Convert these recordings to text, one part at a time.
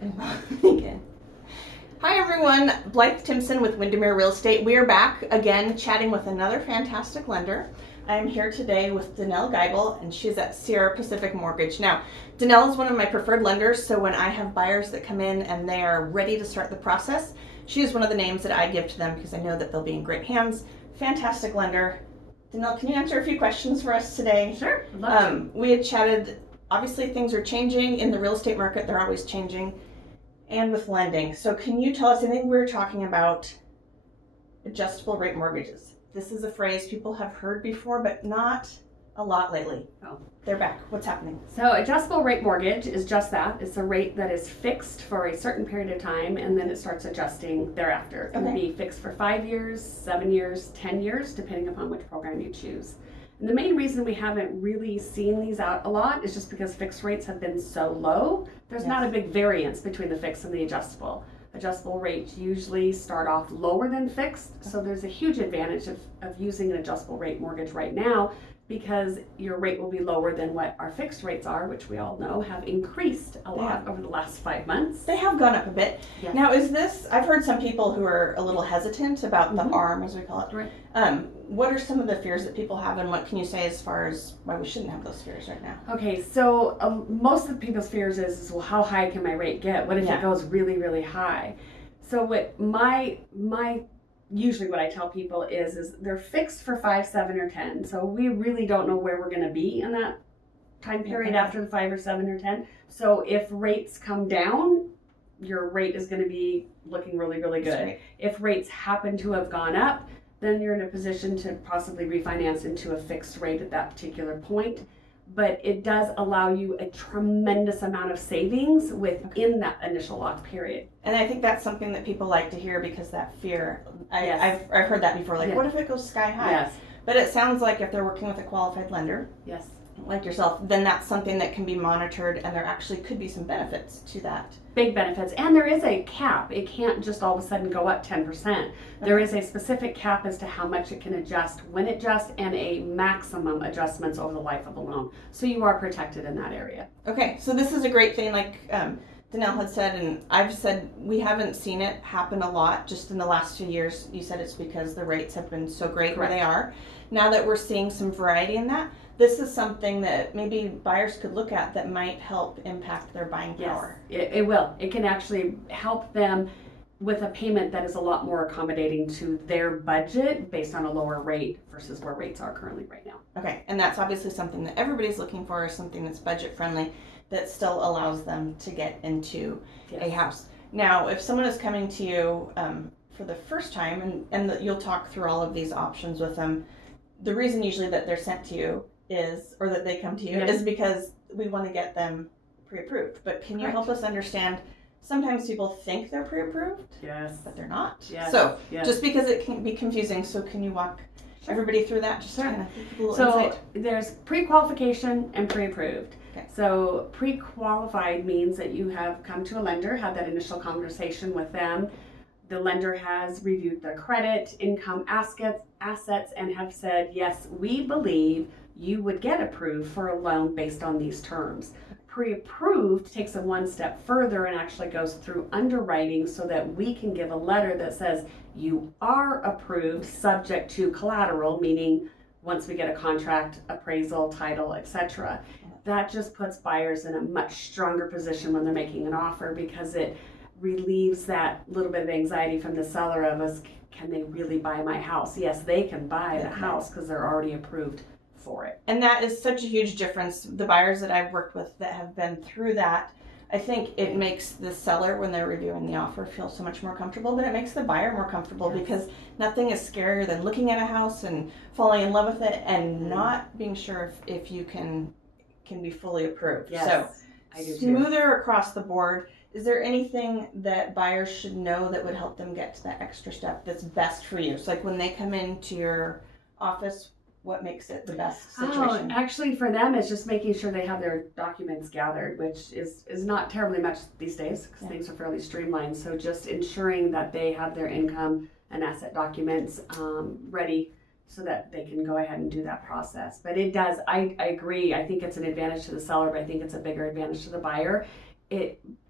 Again. Hi everyone, Blythe Timpson with Windermere Real Estate. We are back again chatting with another fantastic lender. I'm here today with Denelle Geibel, and she's at Sierra Pacific Mortgage. Now, Denelle is one of my preferred lenders, so when I have buyers that come in and they are ready to start the process, she is one of the names that I give to them because I know that they'll be in great hands. Fantastic lender. Denelle, can you answer a few questions for us today? Sure, I'd love to. We had chatted, obviously things are changing in the real estate market, they're always changing, and with lending. So can you tell us, I think we were talking about adjustable rate mortgages. This is a phrase people have heard before, but not a lot lately. Oh. They're back. What's happening? So adjustable rate mortgage is just that. It's a rate that is fixed for a certain period of time and then it starts adjusting thereafter. It can be fixed for 5 years, 7 years, 10 years, depending upon which program you choose. And the main reason we haven't really seen these out a lot is just because fixed rates have been so low. There's not a big variance between the fixed and the adjustable. Adjustable rates usually start off lower than fixed, so there's a huge advantage of using an adjustable rate mortgage right now because your rate will be lower than what our fixed rates are, which we all know have increased a lot over the last 5 months. They have gone up a bit. Yeah. Now, is this, I've heard some people who are a little hesitant about the ARM, as we call it. Right. What are some of the fears that people have, and what can you say as far as why we shouldn't have those fears right now? Okay, so most of people's fears is, well, how high can my rate get? What if it goes really, really high? So what my usually what I tell people is they're fixed for 5, 7, or 10. So we really don't know where we're going to be in that time period after the 5 or 7 or 10. So if rates come down, your rate is going to be looking really, really good. Right. If rates happen to have gone up, then you're in a position to possibly refinance into a fixed rate at that particular point. But it does allow you a tremendous amount of savings within that initial lock period. And I think that's something that people like to hear because that fear, I've heard that before, like what if it goes sky high? Yes. But it sounds like if they're working with a qualified lender, Yes, like yourself, then that's something that can be monitored and there actually could be some benefits to that. big benefits. And there is a cap. It can't just all of a sudden go up 10%. There is a specific cap as to how much it can adjust, when it adjusts, and a maximum adjustments over the life of the loan. So you are protected in that area. Okay, so this is a great thing, like Denelle had said, and I've said we haven't seen it happen a lot just in the last few years. You said it's because the rates have been so great where they are. Now that we're seeing some variety in that, this is something that maybe buyers could look at that might help impact their buying power. Yes, it will. It can actually help them with a payment that is a lot more accommodating to their budget based on a lower rate versus where rates are currently right now. Okay, and that's obviously something that everybody's looking for, is something that's budget friendly that still allows them to get into a house. Now, if someone is coming to you for the first time, and you'll talk through all of these options with them, the reason usually that they're sent to you is, or that they come to you, is because we want to get them pre-approved. But can you help us understand, sometimes people think they're pre-approved, but they're not. So just because it can be confusing, so can you walk everybody through that? Just kind of give people a little insight. There's pre-qualification and pre-approved. Okay. So pre-qualified means that you have come to a lender, had that initial conversation with them. The lender has reviewed their credit, income, assets, and have said, yes, we believe you would get approved for a loan based on these terms. Pre-approved takes it one step further and actually goes through underwriting so that we can give a letter that says you are approved subject to collateral, meaning once we get a contract, appraisal, title, etc. That just puts buyers in a much stronger position when they're making an offer because it relieves that little bit of anxiety from the seller of us, can they really buy my house? Yes, they can buy the house because they're already approved for it. And that is such a huge difference. The buyers that I've worked with that have been through that, I think it makes the seller, when they're reviewing the offer, feel so much more comfortable, but it makes the buyer more comfortable because nothing is scarier than looking at a house and falling in love with it and not being sure if you can be fully approved. So I do smoother across the board. Is there anything that buyers should know that would help them get to that extra step that's best for you? So like when they come into your office, what makes it the best situation? Actually for them it's just making sure they have their documents gathered, which is not terribly much these days because things are fairly streamlined. So just ensuring that they have their income and asset documents ready so that they can go ahead and do that process. But it does, I agree, I think it's an advantage to the seller, but I think it's a bigger advantage to the buyer.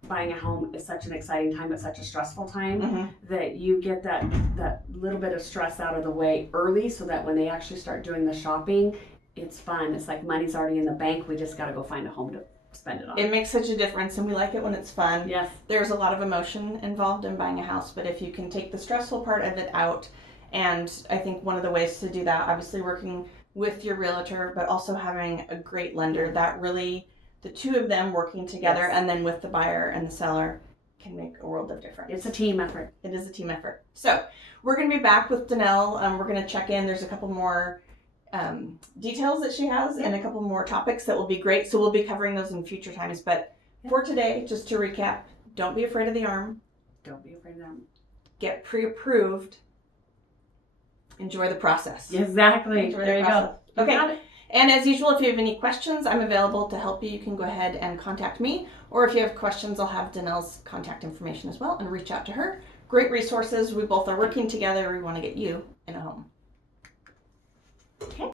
buying a home is such an exciting time, but such a stressful time Mm-hmm. that you get that little bit of stress out of the way early, so that when they actually start doing the shopping, it's fun. It's like money's already in the bank. We just got to go find a home to spend it on. It makes such a difference, and we like it when it's fun. Yes. There's a lot of emotion involved in buying a house, but if you can take the stressful part of it out, and I think one of the ways to do that, obviously working with your realtor, but also having a great lender, that really, the two of them working together, Yes. and then with the buyer and the seller, can make a world of difference. It's a team effort. It is a team effort. So we're going to be back with Denelle. We're going to check in. There's a couple more details that she has, and a couple more topics that will be great. So we'll be covering those in future times. But for today, just to recap, don't be afraid of the arm. Don't be afraid of them. Get pre-approved. Enjoy the process. Exactly. Enjoy the There you process. go. You Okay. got it. And as usual, if you have any questions, I'm available to help you. You can go ahead and contact me. Or if you have questions, I'll have Danelle's contact information as well, and reach out to her. Great resources. We both are working together. We want to get you in a home. Okay.